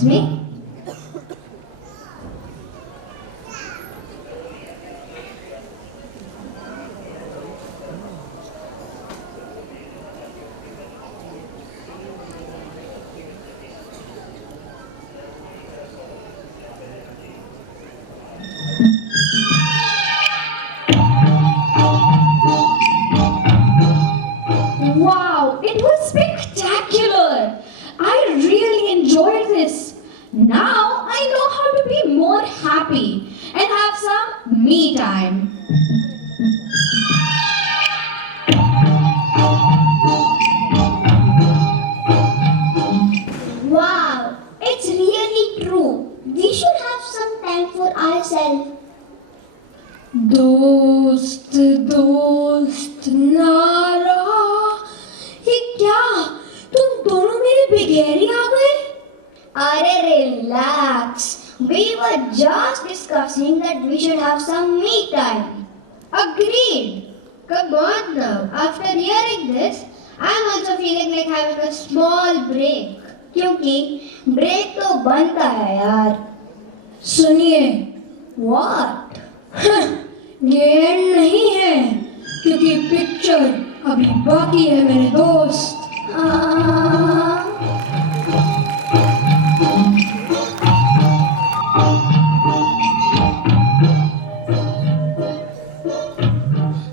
आपस में। Wow, it was spectacular. I really enjoyed this. Now I know how to be more happy and have some me time. Wow, it's really true. We should have some time for ourselves. दोस्त दोस्त ना रहा, ये क्या? तुम दोनों मेरे बगैर ही आ गए? Are relax. We were just discussing that we should have some me time. Agreed. Come on now. After hearing this, I'm also feeling like having a small break. क्योंकि ब्रेक तो बनता है यार. सुनिए, What? ये एंड नहीं है, क्योंकि पिक्चर अभी बाकी है मेरे दोस्त.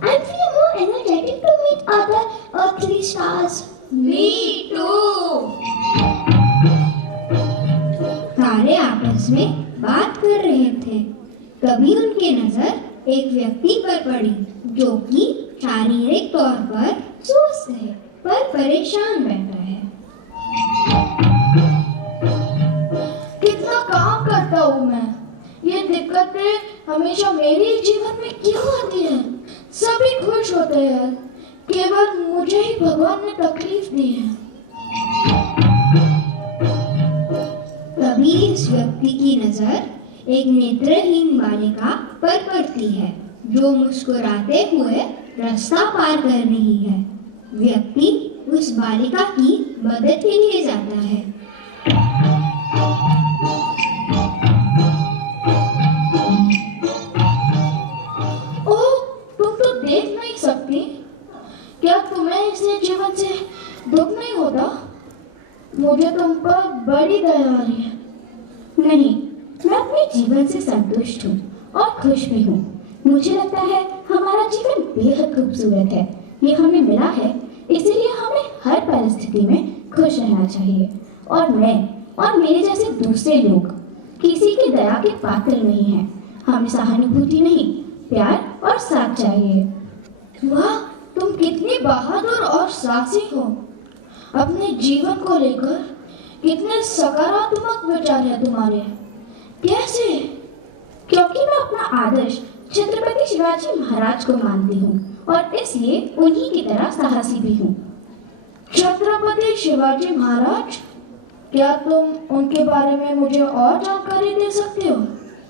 I'm feeling more energetic to meet other earthly stars. Me too. तारे आपस में बात कर रहे थे. तभी उनकी नजर एक व्यक्ति पर पड़ी जो कि शारीरिक तौर पर स्वस्थ है पर परेशान बैठा है. कितना काम करता हूँ मैं. ये दिक्कतें हमेशा मेरे जीवन में क्यों आती हैं? सभी खुश होते हैं, केवल मुझे ही भगवान ने तकलीफ दी है. तभी इस व्यक्ति की नजर एक नेत्रहीन बालिका पर पड़ती है जो मुस्कुराते हुए रास्ता पार कर रही है. व्यक्ति उस बालिका की मदद के लिए जाता है. ओह, तुम तो देख नहीं सकती. क्या तुम्हें इससे जीवन से दुख नहीं होता? मुझे तुम पर बड़ी दया आ रही है. नहीं, मैं अपने जीवन से संतुष्ट हूँ और खुश भी हूँ. मुझे लगता है हमारा जीवन बेहद खूबसूरत है. ये हमें मिला है, इसलिए हमें हर परिस्थिति में खुश रहना चाहिए. और मैं और मेरे जैसे दूसरे लोग किसी की दया के पात्र नहीं हैं. हमें सहानुभूति नहीं, प्यार और साथ चाहिए. वाह, तुम कितनी बहादुर और साहसी हो. अपने जीवन को लेकर कितने सकारात्मक विचार है तुम्हारे. कैसे? क्योंकि मैं अपना आदर्श छत्रपति शिवाजी महाराज को मानती हूँ और इसलिए उन्हीं की तरह साहसी भी हूँ. छत्रपति शिवाजी महाराज, क्या तुम उनके बारे में मुझे और जानकारी दे सकते हो?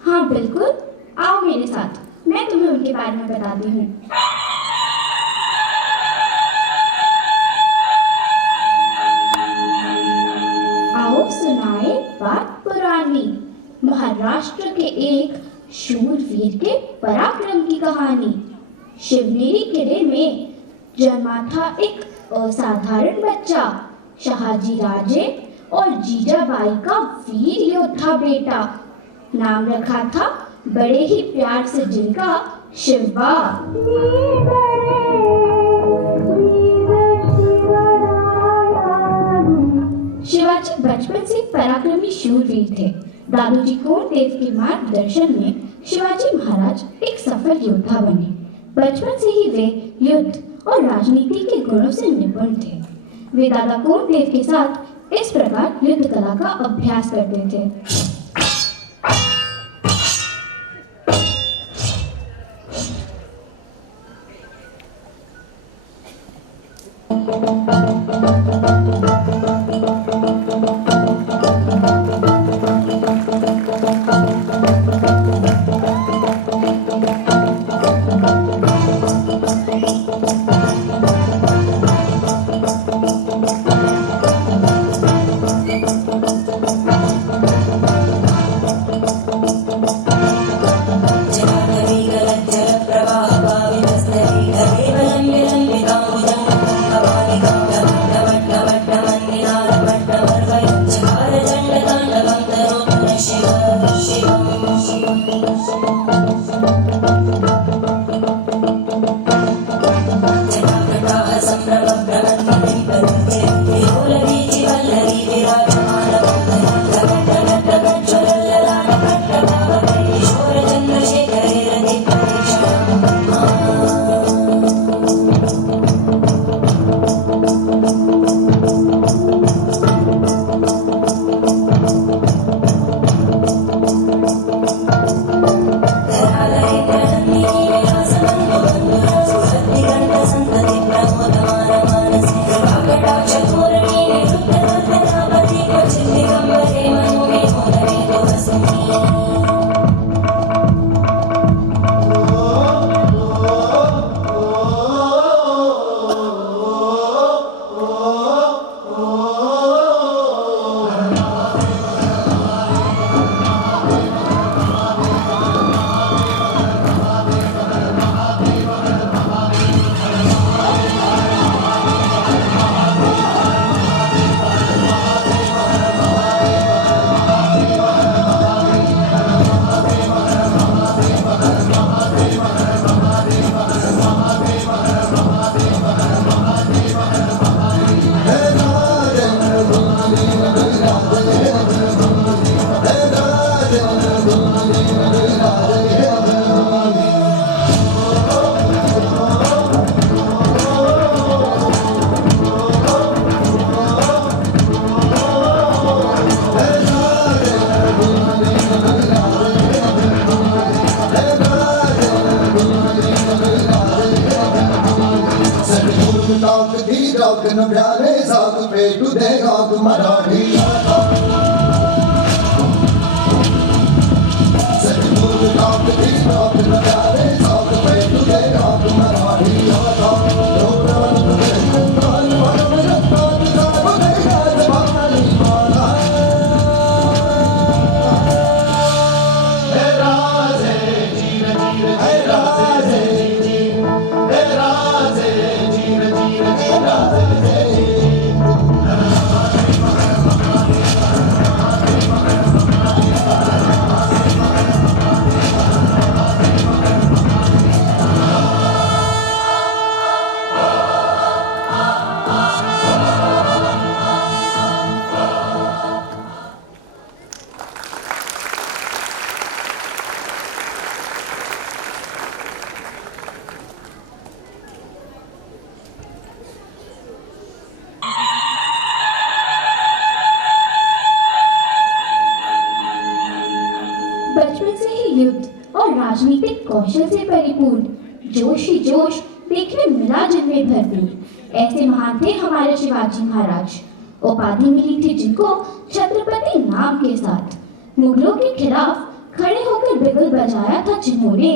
हाँ बिल्कुल, आओ मेरे साथ, मैं तुम्हें उनके बारे में बताती हूँ. आओ सुनाए बात पुरानी, महाराष्ट्र के एक शूरवीर के पराक्रम की कहानी. शिवनेरी किले में जन्मा था एक असाधारण बच्चा, शहाजी राजे और जीजाबाई का वीर योद्धा बेटा. नाम रखा था बड़े ही प्यार से जिनका शिवा. शिवाजी बचपन से पराक्रमी शूरवीर थे. दादोजी कोंडदेव के मार्गदर्शन में शिवाजी महाराज एक सफल योद्धा बने. बचपन से ही वे युद्ध और राजनीति के गुणों से निपुण थे. वे दादा कोंडदेव के साथ इस प्रकार युद्ध कला का अभ्यास करते थे. ती राख न प्यारे साथ पेटू देगा मराठी सजनूर राख ती राख न प्यारे साथ पेटू देगा मराठी बचपन से ही युद्ध और राजनीतिक कौशल से परिपूर्ण जोश ही जोश देखने मिला जिनमें भरपूर ऐसे महान थे हमारे शिवाजी महाराज। उपाधि मिली थी जिनको छत्रपति नाम के साथ। मुगलों के खिलाफ खड़े होकर बिगुल बजाया था जिन्होंने।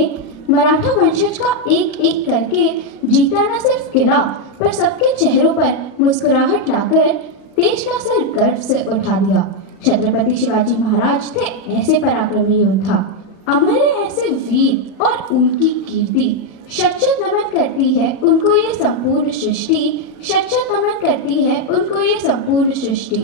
मराठा वंशज का एक एक करके जीता न सिर्फ किला पर सबके चेहरों पर मुस्कुराहट लाकर देश का सिर गर्व से उठा दिया। छत्रपति शिवाजी महाराज थे ऐसे पराक्रमी योद्धा, अमर है ऐसे वीर और उनकी कीर्ति शत नमन करती है उनको ये संपूर्ण सृष्टि। शत नमन करती है उनको ये संपूर्ण सृष्टि।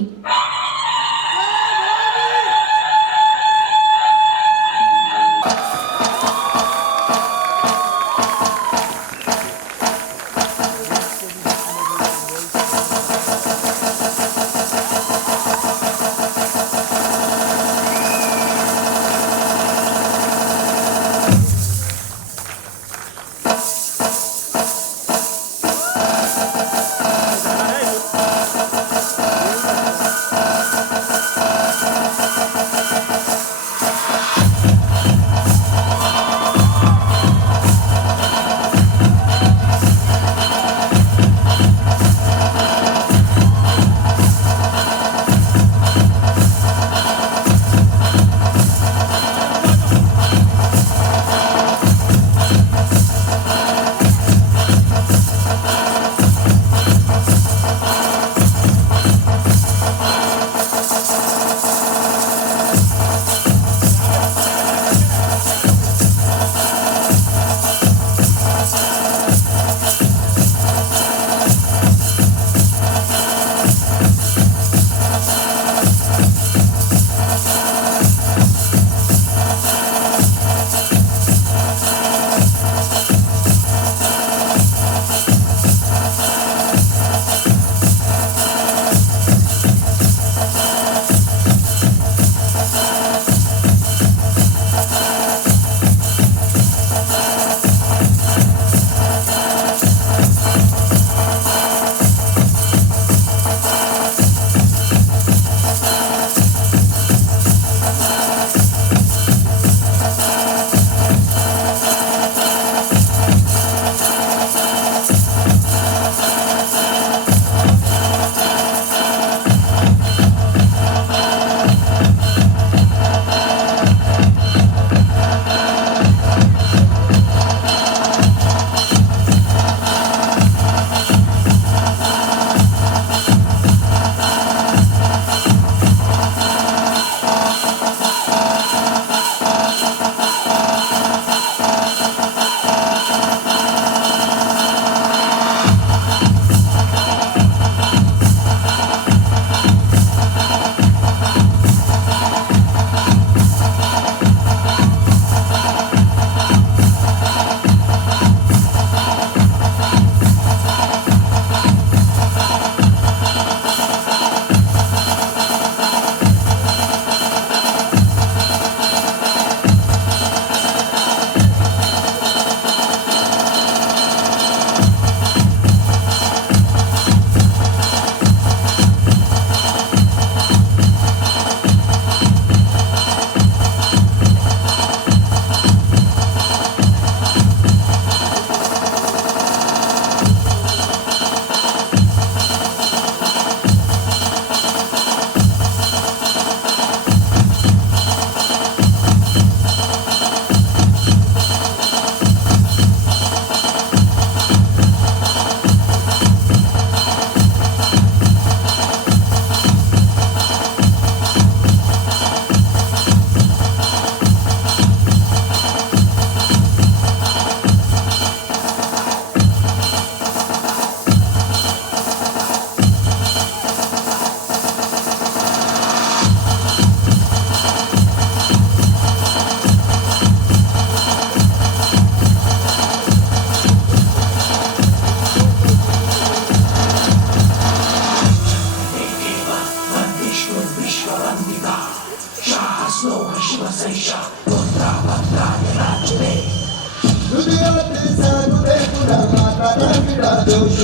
दुनिया ते सागुरे पुन्हा माता गिरा जोश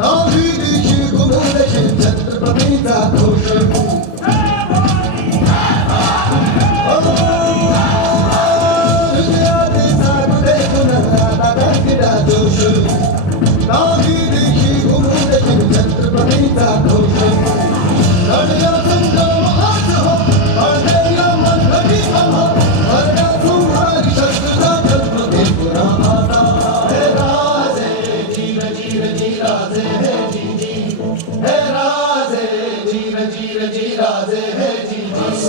नावी दिशी घुमवल्याचे छत्रपतीचा घोष दुनिया ते सागुरे पुन्हा माता गिरा जोश नावी दिशी घुमवल्याचे छत्रपतीचा घोष लढल्या संग्राम आज हो लढल्या मनगटी हो लढल्या तुम्हारी शस्त्रचा छत्रपती पुन्हा आता हे राजे जीर जीर जीराजे हे जी जी हे राजे जीर जीर जीराजे हे जी जी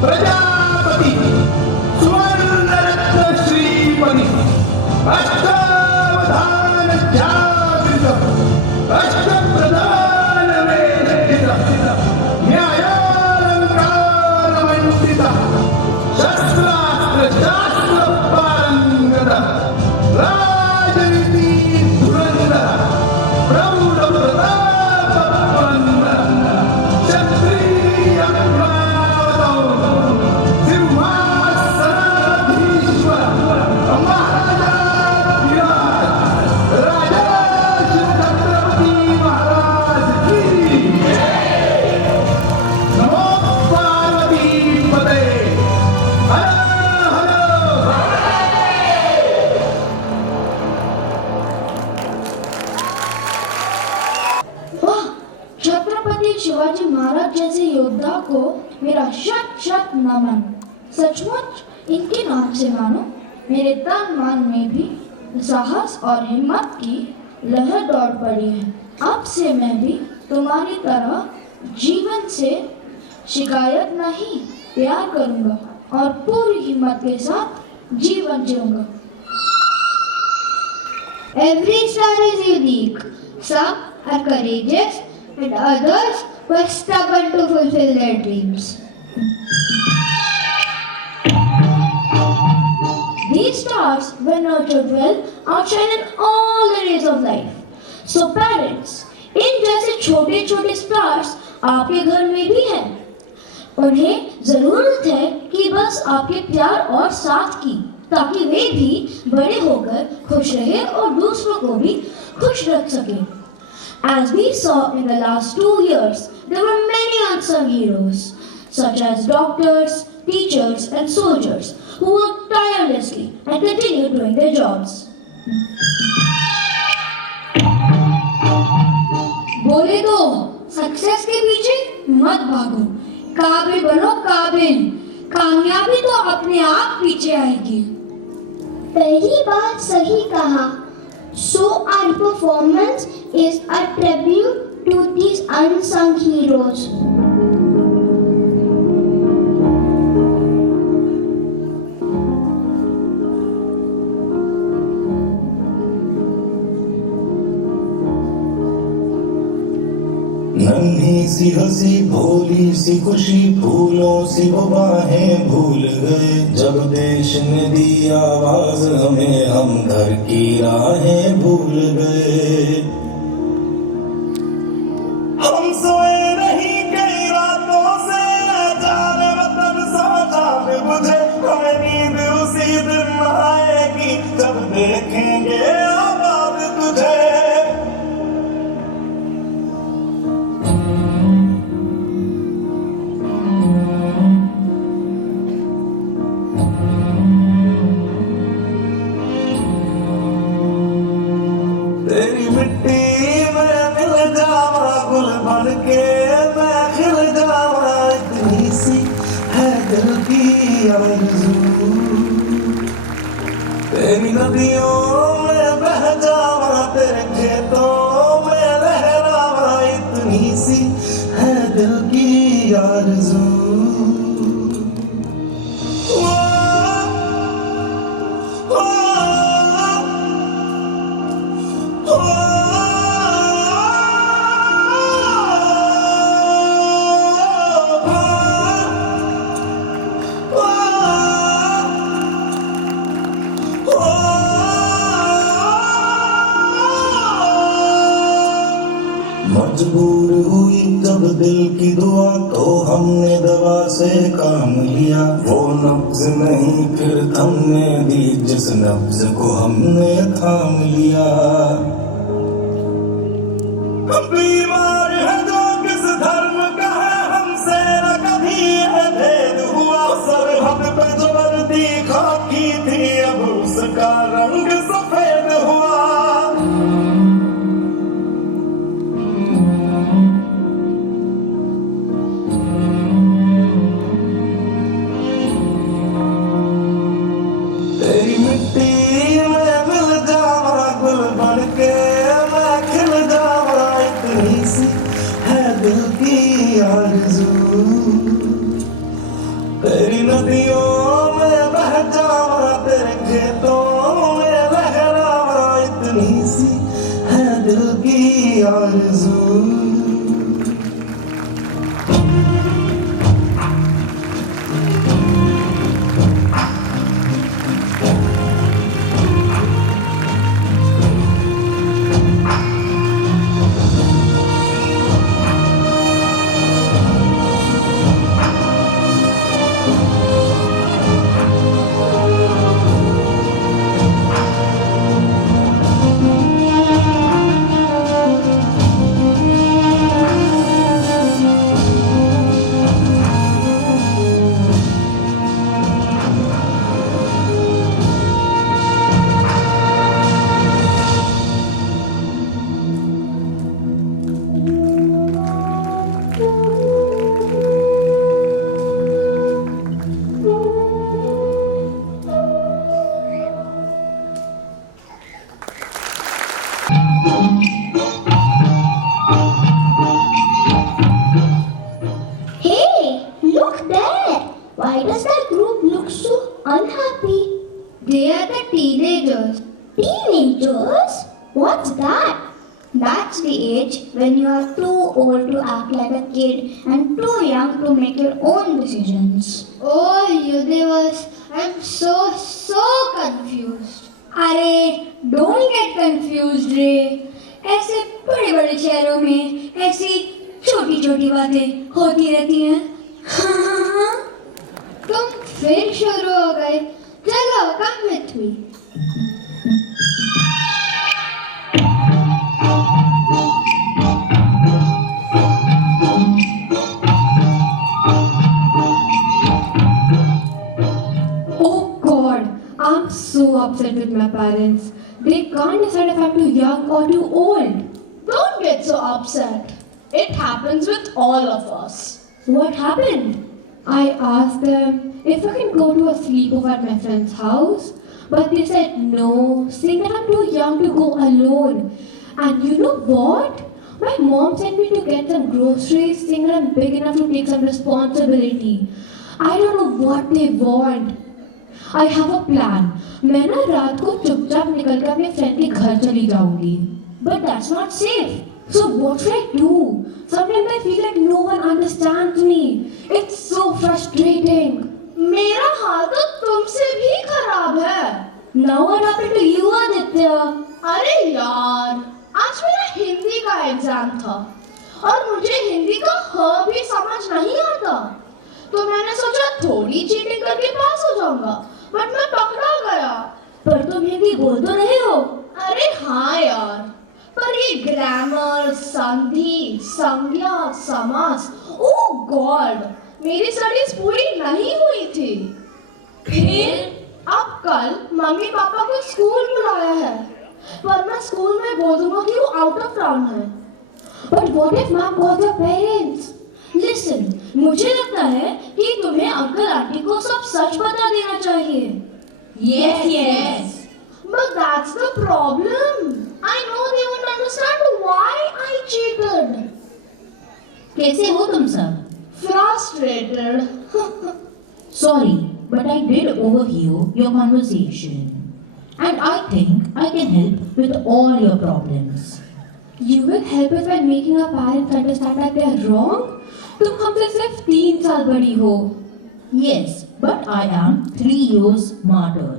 प्रजापति सुवर्णरत्न श्रीपति अष्टावधान जागृत अष्टप्रधान वेदित न्यायालंकारमण्डित शस्त्रास्त्र शास्त्र पारंगत राजनीति धुरंधर प्रौढ़ प्रताप क्षत्रिय सिंहासनाधीश्वर महाराजा राजा छत्रपति महाराज की नमो पार्वती पते हर हर वाह, छत्रपति शिवाजी महाराज जैसे योद्धा को मेरा शत शत नमन। सचमुच इनके नाम से मानो मेरे तन मन में भी साहस और हिम्मत की लहर दौड़ पड़ी है। अब से मैं भी तुम्हारी तरह जीवन से शिकायत नहीं प्यार करूंगा और पूरी हिम्मत के साथ जीवन जीऊंगा। Every star is unique. Some are courageous and others were stubborn to fulfill their dreams. These stars, when nurtured well, outshine in all areas of life. So parents, इन जैसे छोटे छोटे stars आपके घर में भी हैं। उन्हें जरूरत है कि बस आपके प्यार और साथ की, ताकि वे भी बड़े होकर खुश रहे और दूसरों को भी खुश रख सकें। As we saw in the last 2 years, there were many unsung heroes, such as doctors, teachers, and soldiers who worked tirelessly and continued doing their jobs. बोले तो सक्सेस के पीछे मत भागो, काबिल बनो काबिल, कामयाबी तो अपने आप पीछे आएगी। पहली बात सही कहा. So our performance is a tribute to these unsung heroes. नन्ही सी हंसी भोली सी खुशी फूलों सी वो बाहें भूल गए जब देश ने दी आवाज हमें हम घर की राहें भूल गए हम सोए नहीं कई रातों से जाने वतन समाचार बुझे हमें नींद उसी दिन आएगी जब देखेंगे आबाद तुझे तेरी मिट्टी में मिल जावा गुल बन के मैं खिल जावा इतनी सी है दिल की आरज़ू तेरी नदियों में बह जावा तेरे खेतों में लहरावा इतनी सी है दिल की आरज़ू मजबूर हुई जब दिल की दुआ तो हमने दवा से काम लिया। वो नब्ज नहीं फिर थमने दी जिस नब्ज को हमने थाम लिया। बीमार है जो किस धर्म का है हमसे न कभी यह भेद हुआ। सरहद पे जो वर्दी खाकी थी अब उसका रंग सफेद हुआ। तेरी मिट्टी में मिल जावा गुल बन के मैं खिल जावा इतनी सी है दिल की आरज़ू। तेरी नदियों में बह जावा तेरे खेतों में लहरावा इतनी सी है दिल की आरज़ू। Hey, look there! Why does that group look so unhappy? They are the teenagers. Teenagers? What's that? That's the age when you are too old to act like a kid and too young to make your own decisions. Oh, universe, I'm so confused. अरे, don't get confused रे. ऐसे बड़े बड़े शहरों में ऐसी छोटी छोटी बातें होती रहती हैं. तुम फिर शुरू हो गए. चलो, come with me. Oh God, I'm so upset with my parents. They can't decide if I'm too young or too old. Don't get so upset. It happens with all of us. What happened? I asked them if I can go to a sleepover at my friend's house, but they said no, saying that I'm too young to go alone. And you know what? My mom sent me to get some groceries, saying that I'm big enough to take some responsibility. I don't know what they want. I have a plan. मैं ना रात को चुपचाप निकल कर अपने friend के घर चली जाऊंगी. But that's not safe. So what should I do? Sometimes I feel like no one understands me. It's so frustrating. मेरा हाल तो तुमसे भी खराब है. Now what happened to you, Aditya? अरे यार, आज मेरा हिंदी का एग्जाम था और मुझे हिंदी का ह भी समझ नहीं आता. तो मैंने सोचा थोड़ी चीटिंग करके पास हो जाऊंगा, बट मैं पकड़ा गया. पर तुम हिंदी बोल तो रहे हो? अरे हाँ यार, पर ये ग्रामर, संधि, संज्ञा, समास, ओह गॉड, मेरी स्टडीज पूरी नहीं हुई थी. फिर अब कल मम्मी पापा को स्कूल बुलाया है, पर मैं स्कूल में बोल दूंगा कि वो आउट ऑफ टाउन है. But what if mom calls your parents? Listen, मुझे लगता है कि तुम्हें अंकल आंटी को सब सच बता देना चाहिए. Yes, yes. But that's the problem. I know they won't understand why I cheated. कैसे हो तुम सब? Frustrated. Sorry, but I did overhear your conversation. And I think I can help with all your problems. You will help us by making our parents understand that they are wrong? तुम हमसे सिर्फ 3 साल बड़ी हो. Yes, but I am 3 years smarter.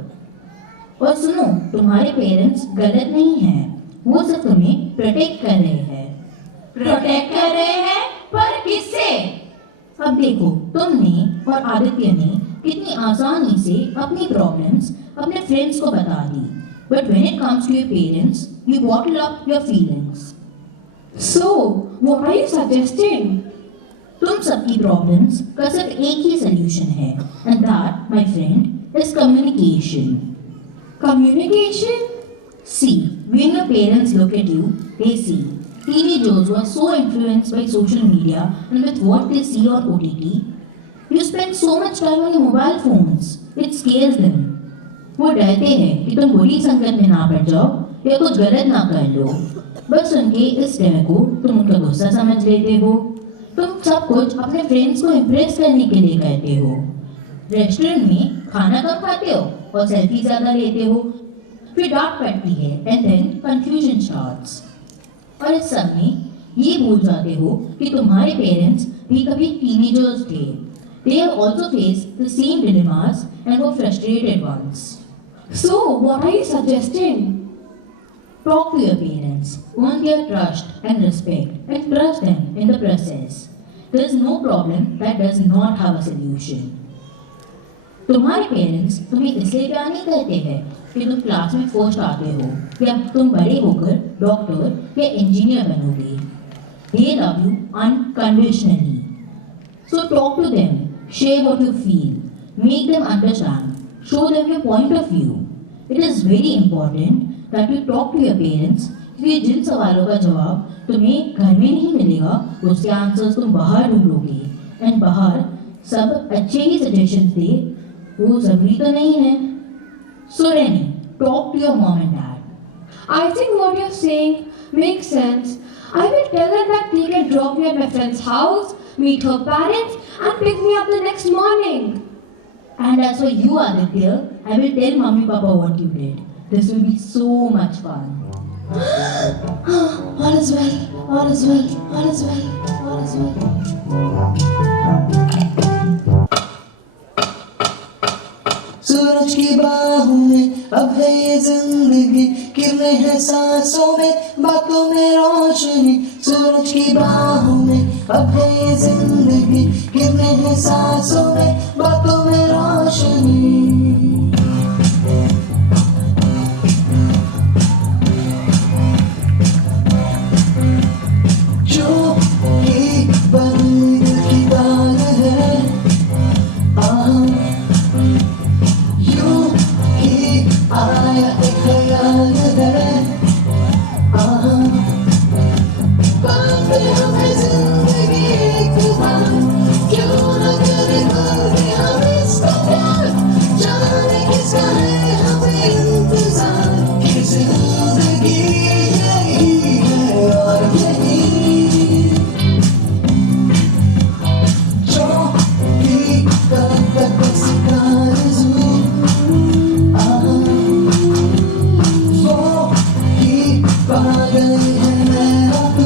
और सुनो, तुम्हारे parents गलत नहीं हैं. वो सब तुम्हें प्रोटेक्ट कर रहे हैं. प्रोटेक्ट कर रहे हैं, पर किससे? अब देखो, तुमने और आदित्य ने कितनी आसानी से अपनी प्रॉब्लम्स अपने फ्रेंड्स को बता दी, but when it comes to your parents you bottle up your feelings. So, what are you suggesting? तुम सबकी प्रॉब्लम्स का सिर्फ एक ही सोल्यूशन है, and that my friend is communication. Communication? See, when your parents look at you, they see teenagers who are so influenced by social media and with what they see on OTT. You spend so much time on your mobile phones. It scares them. वो डरते हैं कि तुम बुरी संगत में ना पड़ जाओ या कुछ गलत ना कर लो। बस उनके इस डर को तुम उनका गुस्सा समझ लेते हो। तुम सब कुछ अपने फ्रेंड्स को इम्प्रेस करने के लिए करते हो। रेस्टोरेंट में खाना कम खाते हो और सेल्फी ज़्यादा लेते हो, फिर डांट पड़ती है एंड देन कंफ्यूजन स्टार्ट्स। और इस सब में ये भूल जाते हो कि तुम्हारे पेरेंट्स भी कभी टीनेजर्स थे। They have also faced the same dilemmas and were frustrated once. So, what are you suggesting? Talk to your parents, earn their trust and respect, and trust them in the process. There is no problem that does not have a solution. तुम्हारे parents तुम्हें इसलिए प्यार नहीं करते हैं कि तुम class में फर्स्ट आते हो या तुम बड़े होकर डॉक्टर या इंजीनियर बनोगे। They love you unconditionally. So talk to them, share what you feel, make them understand, show them your point of view. It is very important that you talk to your parents क्योंकि जिन सवालों का जवाब तुम्हें घर में नहीं मिलेगा उसके आंसर्स तुम बाहर ढूंढोगे, एंड बाहर सब अच्छे ही सजेशंस दे वो जरूरी तो नहीं है। So Renny, talk to your mom and dad. I think what you're saying makes sense. I will tell her that they can drop me at my friend's house, meet her parents, and pick me up the next morning. And as for you, Aditya, I will tell Mummy Papa what you did. This will be so much fun. All is well, all is well, all is well, all is well. सूरज की बाहों में अब है ये जिंदगी, किरणें हैं सांसों में, बातों में रोशनी। सूरज की बाहों में अब है ये जिंदगी, किरणें हैं सांसों में, बातों में रोशनी। जो ही बंद की बात है, आया एक ख्याल है, बात हमें जिंदगी एक बार, क्यों न करे कोई हम इसका प्यार, जाने किसका है हमें इंतजार, कि जिंदगी यही है और यही जो भी तक सिखार पागल है मेरा तू,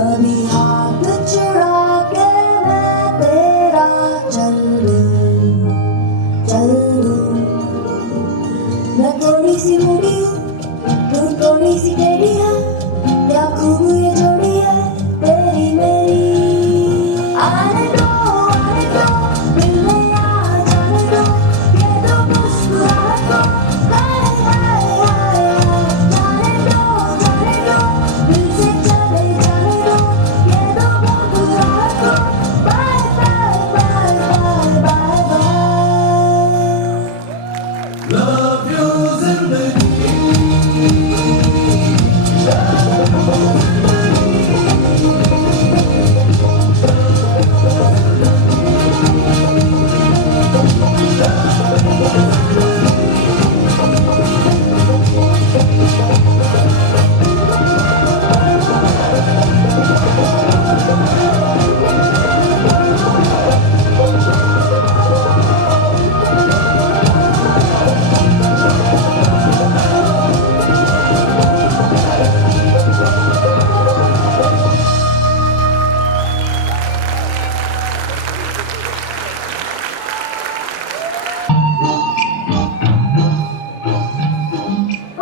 कभी हाथ छुड़ा के मैं तेरा चल दूं मैं थोड़ी सी बूढ़ी हूँ तू थोड़ी सी टेढ़ी है क्या खूब ये जोड़ी है तेरी मेरी आने दो दिल में आ जाने दो ये तो मुस्कुराहट को हाय हाय हाय जाने दो दिल से चले जाने दो ये तो मुस्कुराहट को bye bye bye bye bye bye Love you zindagi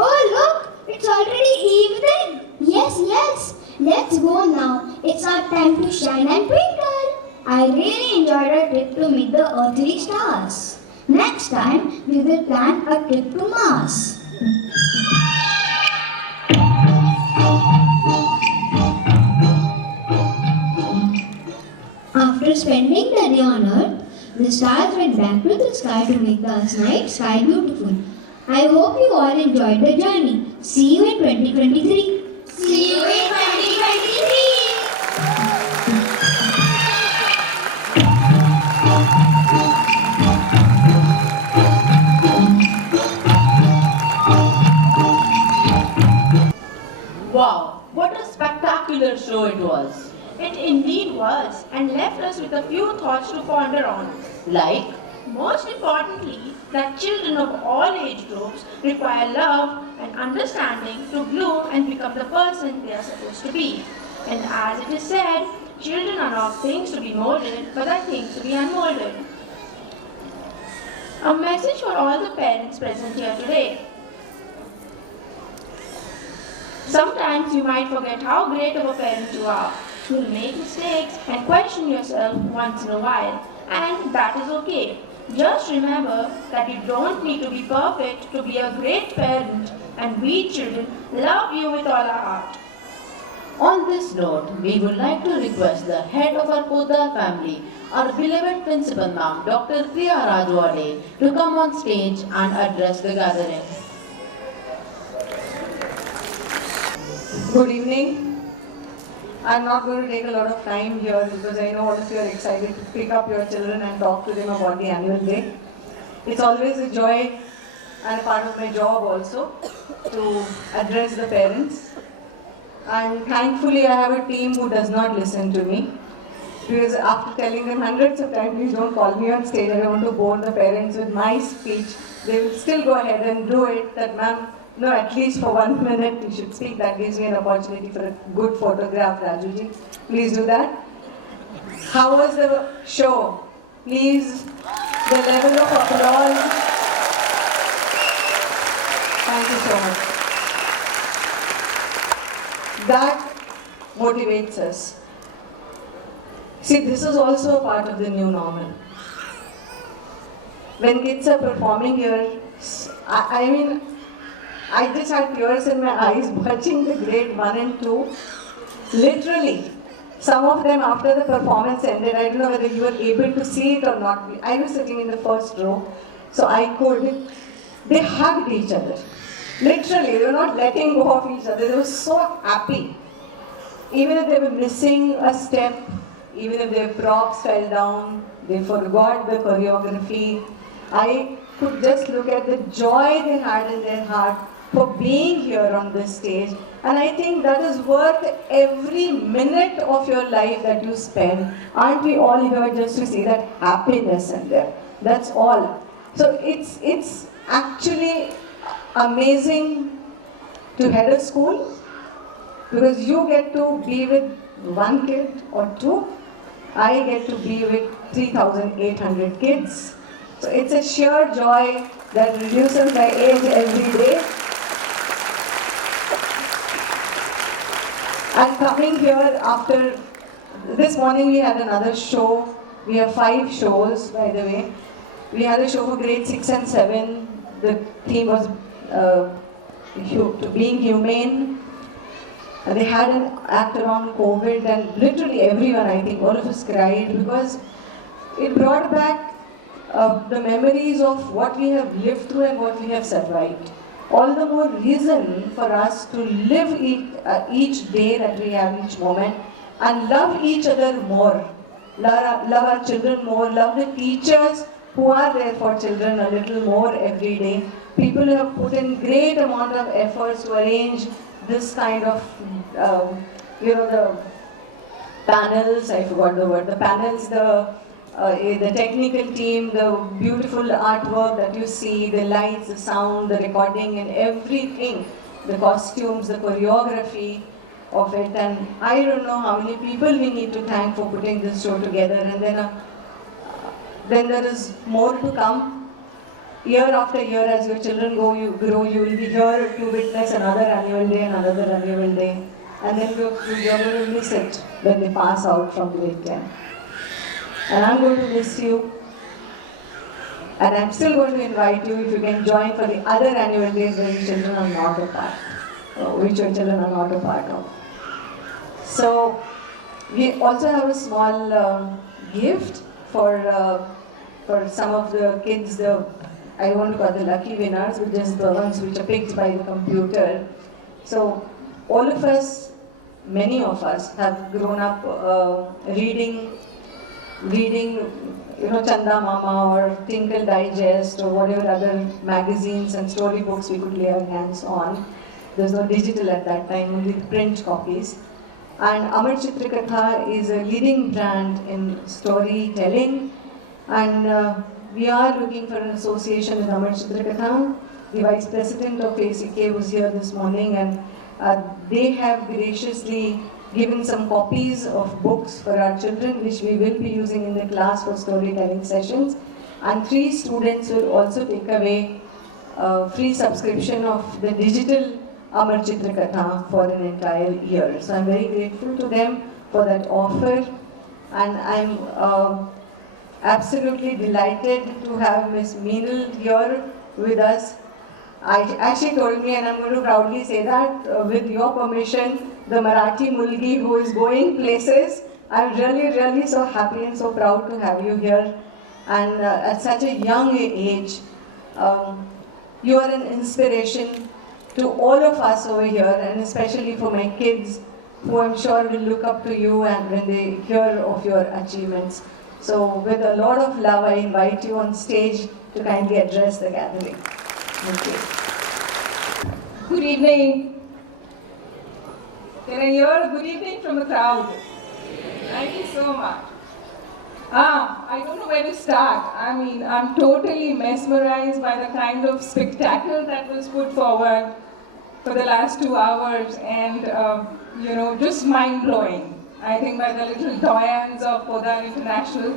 Oh, look, it's already evening. Yes, let's go now. It's our time to shine and twinkle. I really enjoyed our trip to meet the earthly stars. Next time, we will plan a trip to Mars. After spending the day on Earth, the stars went back to the sky to make the night sky beautiful. I hope you all enjoyed the journey. See you in 2023. See you in 2023. Wow, what a spectacular show it was. It indeed was, and left us with a few thoughts to ponder on. Like, Most importantly, that children of all age groups require love and understanding to bloom and become the person they are supposed to be. And as it is said, children are not things to be molded, but are things to be unmolded. A message for all the parents present here today. Sometimes you might forget how great of a parent you are. You'll make mistakes and question yourself once in a while, and that is okay. Just remember that you don't need to be perfect to be a great parent, and we children love you with all our heart. on this note, we would like to request the head of our Podar family, our beloved principal ma'am, Dr. Priya Rajwade, to come on stage and address the gathering. Good evening. I'm not going to take a lot of time here because I know all of you are excited to pick up your children and talk to them about the annual day. It's always a joy and a part of my job also to address the parents. And thankfully I have a team who does not listen to me. Because after telling them hundreds of times, please don't call me on stage, I don't want to bore the parents with my speech, they will still go ahead and do it, that ma'am, no, at least for 1 minute you should speak. That gives me an opportunity for a good photograph, Rajuji. Please do that. How was the show? Please, the level of applause. Thank you so much. That motivates us. See, this is also a part of the new normal. When kids are performing here, I just had tears in my eyes watching the grade 1 and 2. Literally, some of them after the performance ended, I don't know whether you were able to see it or not. I was sitting in the first row, so I could. They hugged each other. Literally, they were not letting go of each other. They were so happy. Even if they were missing a step, even if their props fell down, they forgot the choreography. I could just look at the joy they had in their heart for being here on this stage. And I think that is worth every minute of your life that you spend. Aren't we all here just to see that happiness in there? That's all. So it's actually amazing to head a school because you get to be with one kid or two, I get to be with 3,800 kids. So it's a sheer joy that reduces my age every day. And coming here after, this morning we had another show. We have 5 shows, by the way. We had a show for grade 6 and 7. The theme was being humane. And they had an act around COVID, and literally everyone, I think, all of us cried because it brought back the memories of what we have lived through and what we have survived. All the more reason for us to live each day that we have, each moment, and love each other more. Love our children more, love the teachers who are there for children a little more every day. People who have put in great amount of efforts to arrange this kind of, the panels, I forgot the word, the panels, the technical team, the beautiful artwork that you see, the lights, the sound, the recording and everything, the costumes, the choreography of it. And I don't know how many people we need to thank for putting this show together. And then there is more to come. Year after year, as your children grow, you will be here to witness another annual day and another annual day. And then you're going to miss it when they pass out from grade 10. And I'm going to miss you. And I'm still going to invite you if you can join for the other annual days where your children are not a part, which your children are not a part of. So we also have a small gift for some of the kids, I want to call the lucky winners, which is the ones which are picked by the computer. So all of us, many of us have grown up reading, Chanda Mama or Tinkle Digest or whatever other magazines and storybooks we could lay our hands on. There's no digital at that time, only print copies. And Amar Chitrakatha is a leading brand in storytelling, and we are looking for an association with Amar Chitrakatha. The Vice President of ACK was here this morning, and they have graciously given some copies of books for our children, which we will be using in the class for storytelling sessions. And 3 students will also take away free subscription of the digital Amar Chitrakatha for an entire year. So I'm very grateful to them for that offer, and I'm absolutely delighted to have Miss Meenal here with us. She told me, and I'm going to proudly say that, with your permission, the Marathi Mulgi who is going places, I'm really, really so happy and so proud to have you here. And at such a young age, you are an inspiration to all of us over here, and especially for my kids, who I'm sure will look up to you and when they hear of your achievements. So with a lot of love, I invite you on stage to kindly address the gathering. Thank you. Good evening. Can I hear good evening from the crowd? Thank you so much. I don't know where to start. I mean, I'm totally mesmerized by the kind of spectacle that was put forward for the last 2 hours, and just mind-blowing. I think by the little doyens of Podar International.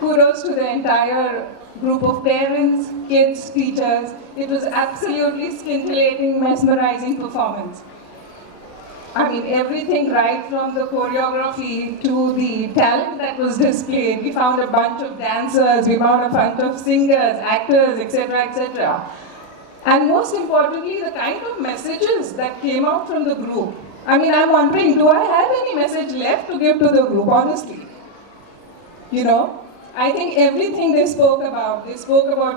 Kudos to the entire group of parents, kids, teachers. It was absolutely scintillating, mesmerizing performance. I mean, everything right from the choreography to the talent that was displayed. We found a bunch of dancers, we found a bunch of singers, actors, etc., etc. And most importantly, the kind of messages that came out from the group. I mean, I'm wondering, do I have any message left to give to the group, honestly? I think everything they spoke about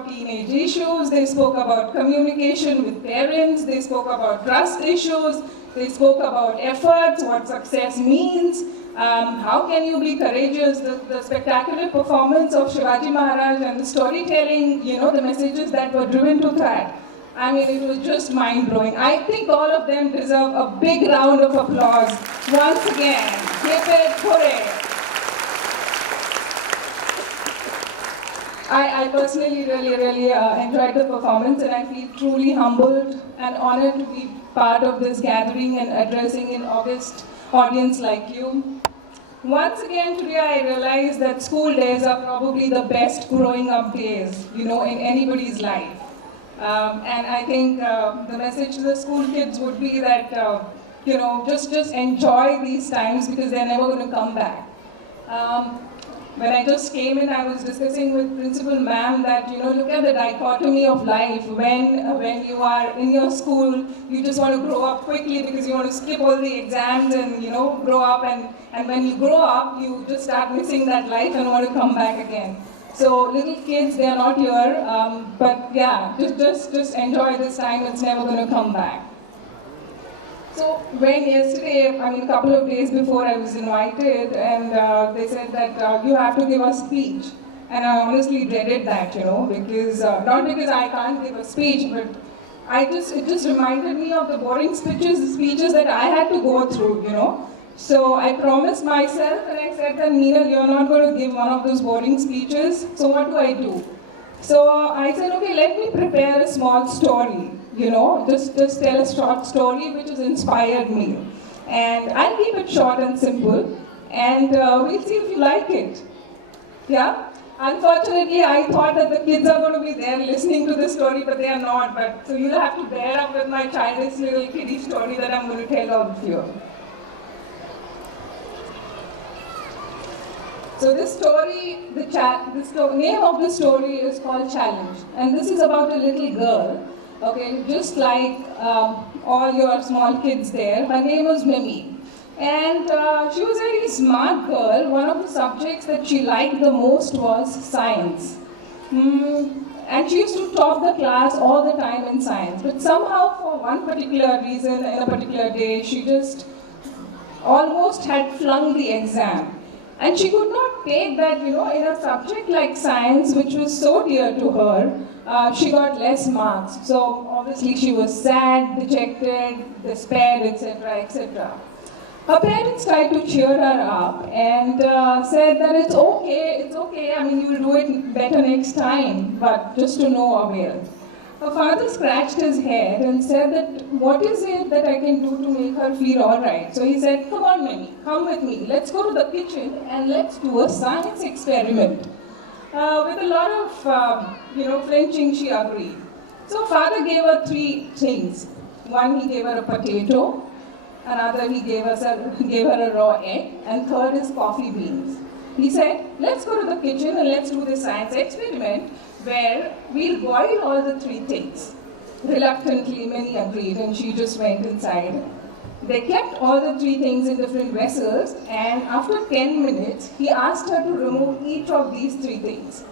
teenage issues, they spoke about communication with parents, they spoke about trust issues, they spoke about efforts, what success means, how can you be courageous, the spectacular performance of Shivaji Maharaj and the storytelling, the messages that were driven to that. I mean, it was just mind-blowing. I think all of them deserve a big round of applause once again. Hip hip hooray. I personally really enjoyed the performance, and I feel truly humbled and honored to be part of this gathering and addressing an august audience like you. Once again today I realized that school days are probably the best growing up days, in anybody's life. And I think the message to the school kids would be that, just enjoy these times because they're never going to come back. When I just came in, I was discussing with Principal Ma'am that, look at the dichotomy of life. When you are in your school, you just want to grow up quickly because you want to skip all the exams and, grow up. And when you grow up, you just start missing that life and want to come back again. So little kids, they are not here, but yeah, just enjoy this time. It's never going to come back. So when yesterday, a couple of days before I was invited, and they said that you have to give a speech. And I honestly dreaded that, because, not because I can't give a speech, but it just reminded me of the boring speeches that I had to go through, So I promised myself and I said that, Meena, you're not going to give one of those boring speeches, so what do? So I said, okay, let me prepare a small story. Just tell a short story which has inspired me. And I'll keep it short and simple, and we'll see if you like it. Yeah? Unfortunately, I thought that the kids are going to be there listening to this story, but they are not. So you'll have to bear up with my childish little kiddie story that I'm going to tell all of you. So this story, the name of the story is called Challenge. And this is about a little girl. Okay, just like all your small kids there. Her name was Mimi. And she was a very smart girl. One of the subjects that she liked the most was science. And she used to top the class all the time in science. But somehow, for one particular reason, in a particular day, she just almost had flung the exam. And she could not take that, in a subject like science, which was so dear to her, she got less marks. So obviously she was sad, dejected, despaired, etc., etc. Her parents tried to cheer her up and said that it's okay, you will do it better next time, but just to no avail. Her father scratched his head and said that, what is it that I can do to make her feel alright? So he said, come on Mimi, come with me, let's go to the kitchen and let's do a science experiment. With a lot of, flinching, she agreed. So father gave her 3 things. One, he gave her a potato. Another, he gave her a raw egg. And third is coffee beans. He said, let's go to the kitchen and let's do this science experiment where we'll boil all the 3 things. Reluctantly, Minnie agreed and she just went inside. They kept all the 3 things in different vessels, and after 10 minutes, he asked her to remove each of these 3 things.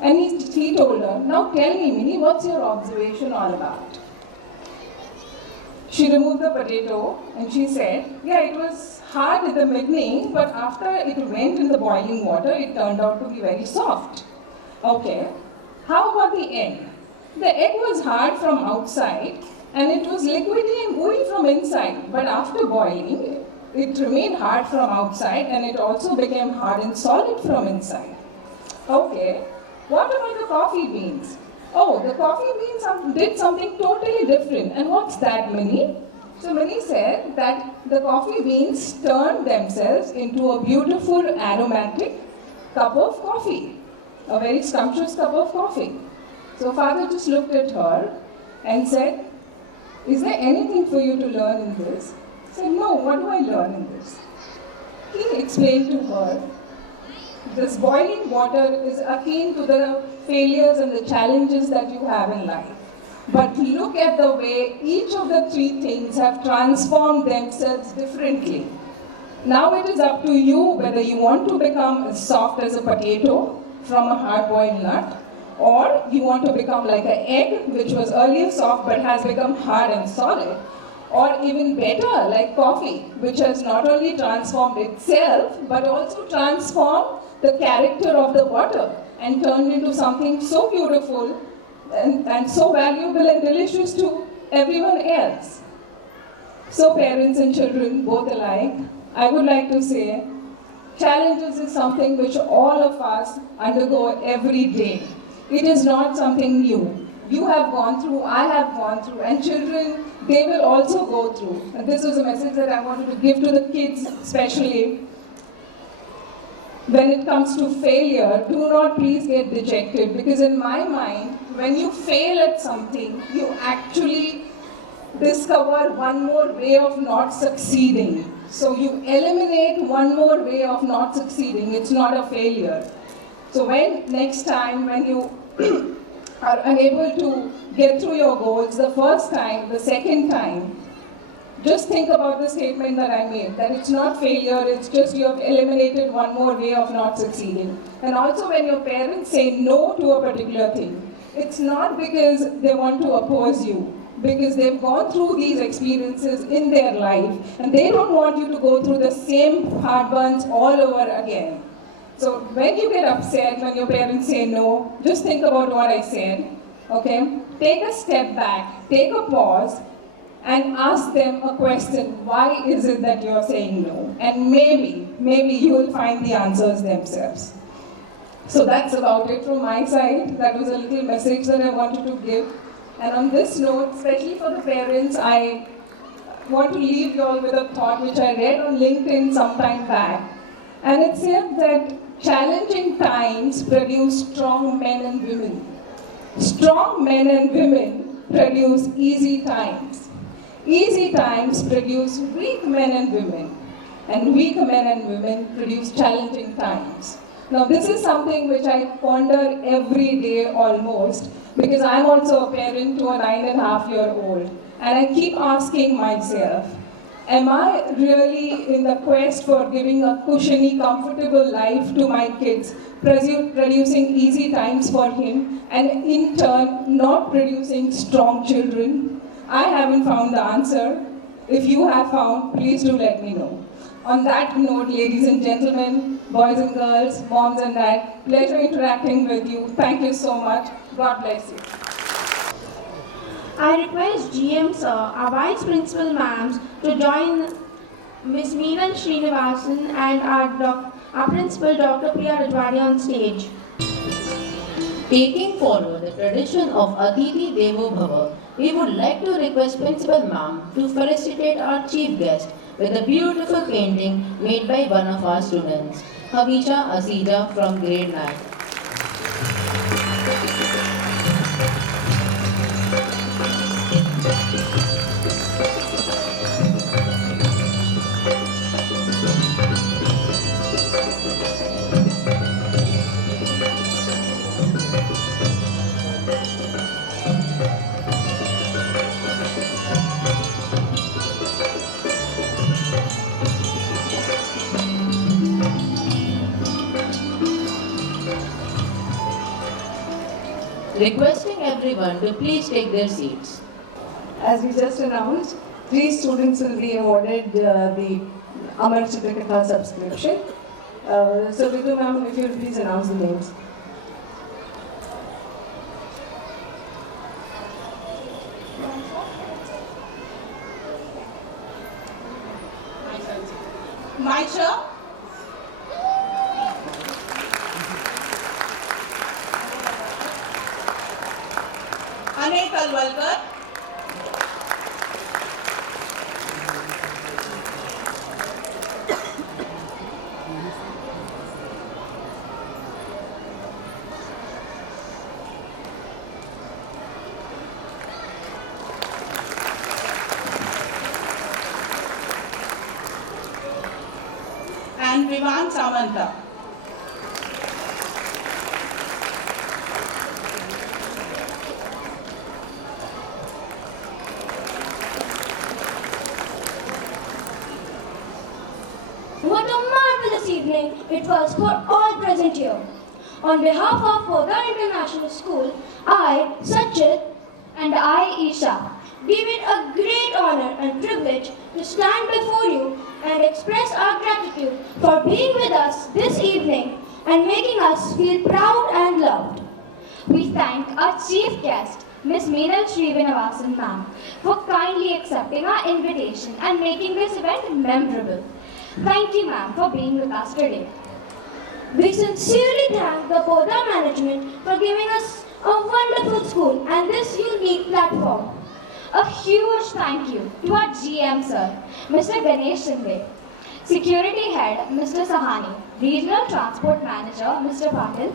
And he told her, now tell me, Minnie, what's your observation all about? She removed the potato and she said, yeah, it was hard at the beginning, but after it went in the boiling water, it turned out to be very soft. Okay, how about the egg? The egg was hard from outside and it was liquidy and gooey from inside, but after boiling, it remained hard from outside and it also became hard and solid from inside. Okay, what about the coffee beans? Oh, the coffee beans did something totally different. And what's that, Minnie? So Minnie said that the coffee beans turned themselves into a beautiful aromatic cup of coffee. A very scrumptious cup of coffee. So father just looked at her and said, is there anything for you to learn in this? She said, no, what do I learn in this? He explained to her, this boiling water is akin to the failures and the challenges that you have in life. But look at the way each of the 3 things have transformed themselves differently. Now it is up to you whether you want to become as soft as a potato from a hard-boiled nut, or you want to become like an egg, which was earlier soft but has become hard and solid, or even better, like coffee, which has not only transformed itself, but also transformed the character of the water and turned into something so beautiful and so valuable and delicious to everyone else. So parents and children, both alike, I would like to say, Challenges is something which all of us undergo every day. It is not something new. You have gone through, I have gone through, and children, they will also go through. And this was a message that I wanted to give to the kids especially. When it comes to failure, do not please get dejected, because in my mind, when you fail at something, you actually discover one more way of not succeeding. So you eliminate one more way of not succeeding. It's not a failure. So when next time when you are unable to get through your goals the first time, the second time, just think about the statement that I made, that it's not failure, it's just you have eliminated one more way of not succeeding. And also when your parents say no to a particular thing, it's not because they want to oppose you, because they've gone through these experiences in their life and they don't want you to go through the same heartburns all over again. So when you get upset when your parents say no, just think about what I said, okay? Take a step back, take a pause, and ask them a question, why is it that you're saying no? And maybe you will find the answers themselves. So that's about it from my side. That was a little message that I wanted to give. And on this note, especially for the parents, I want to leave you all with a thought which I read on LinkedIn some time back. And it said that challenging times produce strong men and women. Strong men and women produce easy times. Easy times produce weak men and women, and weak men and women produce challenging times. Now this is something which I ponder every day almost, because I'm also a parent to a 9.5-year-old, and I keep asking myself, am I really in the quest for giving a cushiony, comfortable life to my kids, producing easy times for him, and in turn not producing strong children? I haven't found the answer. If you have found, please do let me know. On that note, ladies and gentlemen, boys and girls, moms and dads, pleasure interacting with you. Thank you so much. God bless you. I request GM Sir, our Vice Principal Ma'ams, to join Ms. Minmini Srinivasan and our Principal Dr. Priya Rajwade on stage. Taking forward the tradition of Aditi Devo Bhava, we would like to request Principal Ma'am to felicitate our chief guest with a beautiful painting made by one of our students, Havisha Asija from grade 9. Requesting everyone to please take their seats. As we just announced, 3 students will be awarded the Amar Chitrakatha subscription. So Ritu ma'am, if you will please announce the names. Maisha, Anil Talwalkar, and Vivan Samanta. What a marvelous evening it was for all present here. On behalf of Podar International School, I, Sachit, and I, Aasha, deem it a great honor and privilege to stand before you and express our gratitude for being with us this evening and making us feel proud and loved. We thank our chief guest, Ms. Minmini Srinivasan ma'am, for kindly accepting our invitation and making this event memorable. Thank you, ma'am, for being with us today. We sincerely thank the Poda management for giving us a wonderful school and this unique platform. A huge thank you to our GM sir, Mr. Ganesh Singh, Security Head, Mr. Sahani, Regional Transport Manager, Mr. Patil,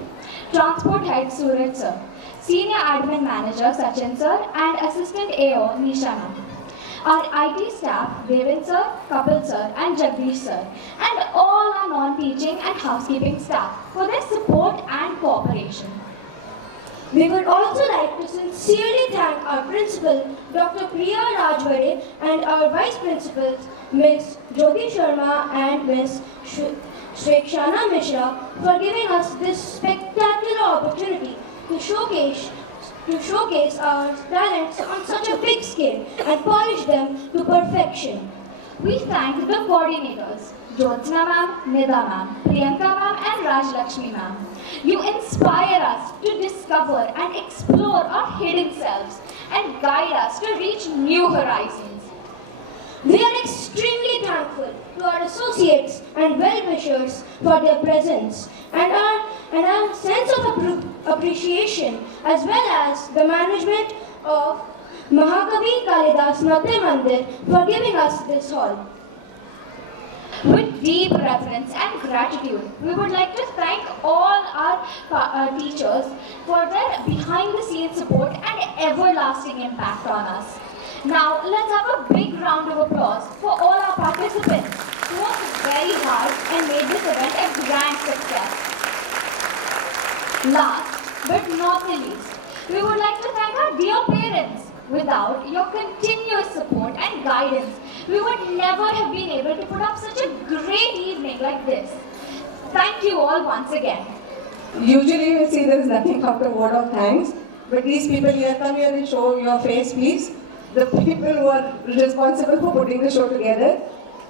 Transport Head, Suraj Sir, Senior Admin Manager, Sachin Sir, and Assistant AO, Nisha Ma'am. Our IT staff, Devin Sir, Kapil Sir, and Jagdish Sir, and all our non-teaching and housekeeping staff for their support and cooperation. We would also like to sincerely thank our principal, Dr. Priya Rajwade, and our vice principals, Ms. Jyoti Sharma and Ms. K Mishra, for giving us this spectacular opportunity to showcase our talents on such a big scale and polish them to perfection. We thank the coordinators, Jyotsna ma'am, Nida ma'am, Priyanka ma'am, and Raj Lakshmi ma'am. You inspire us to discover and explore our hidden selves and guide us to reach new horizons. We are extremely thankful to our associates and well-wishers for their presence and our sense of appreciation, as well as the management of Mahakavi Kalidas Natya Mandir for giving us this hall. With deep reverence and gratitude, we would like to thank all our teachers for their behind-the-scenes support and everlasting impact on us. Now, let's have a big round of applause for all our participants who worked very hard and made this event a grand success. Last but not the least, we would like to thank our dear parents. Without your continuous support and guidance, we would never have been able to put up such a great evening like this. Thank you all once again. Usually you see there is nothing after word of thanks, but these people here, come here and show your face, please. The people who are responsible for putting the show together,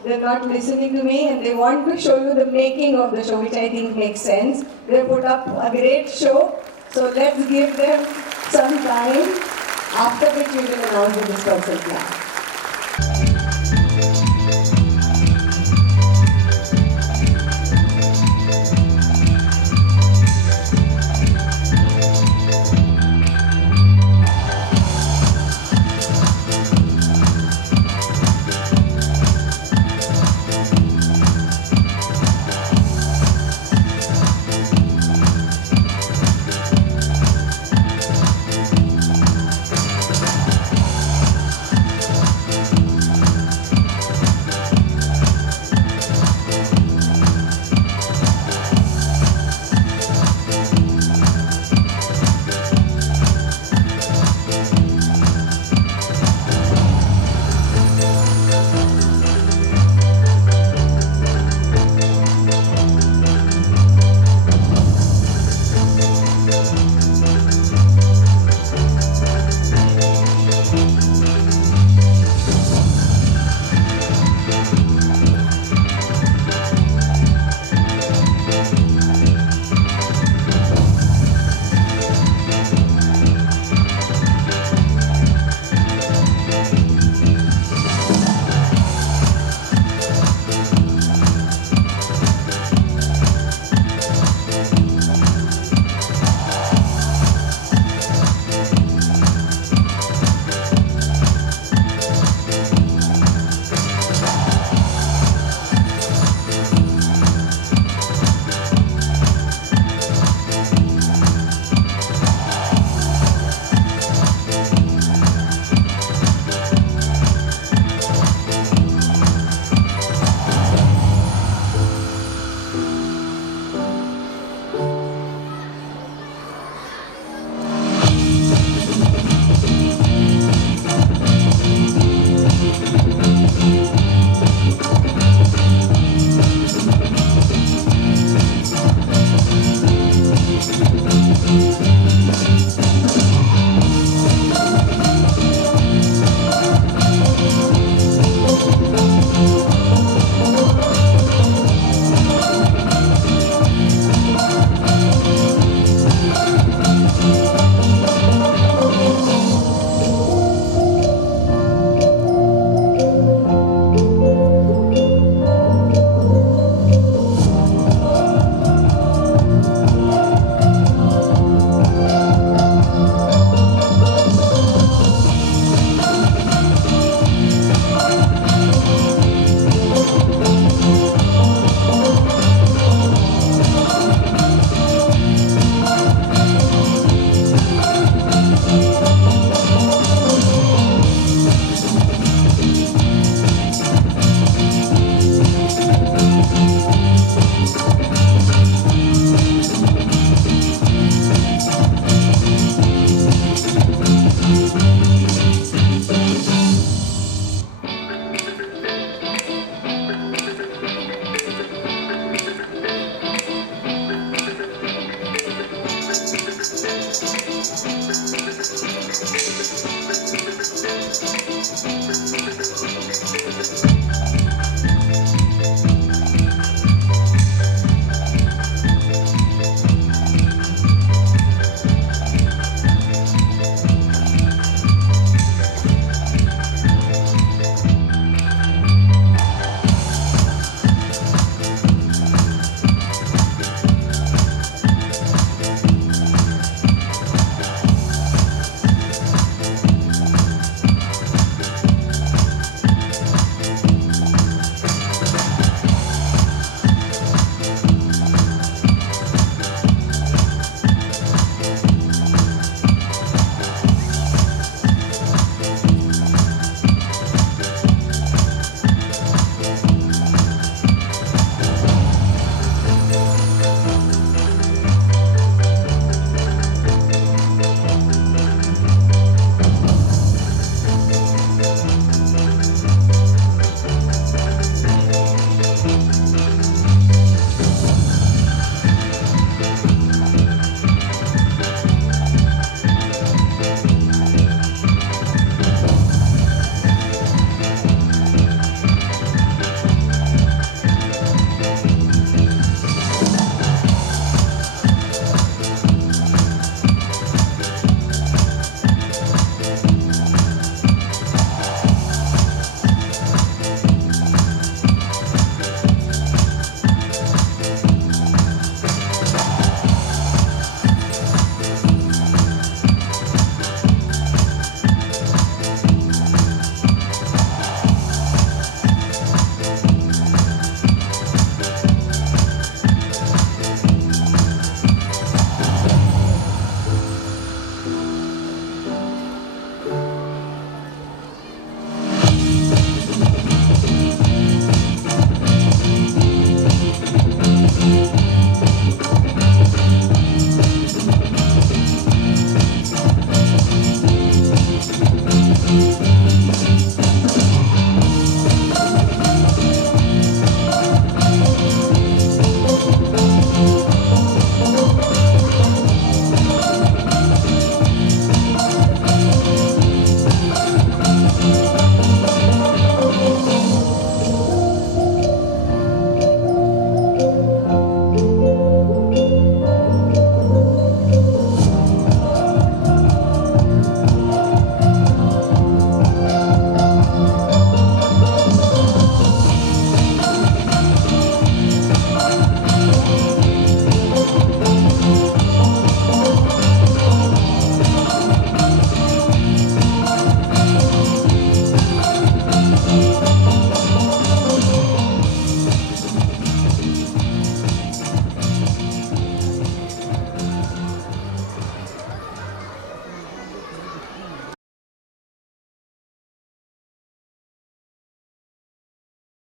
they're not listening to me and they want to show you the making of the show, which I think makes sense. They put up a great show, so let's give them some time, after which we will announce the dispersal plan.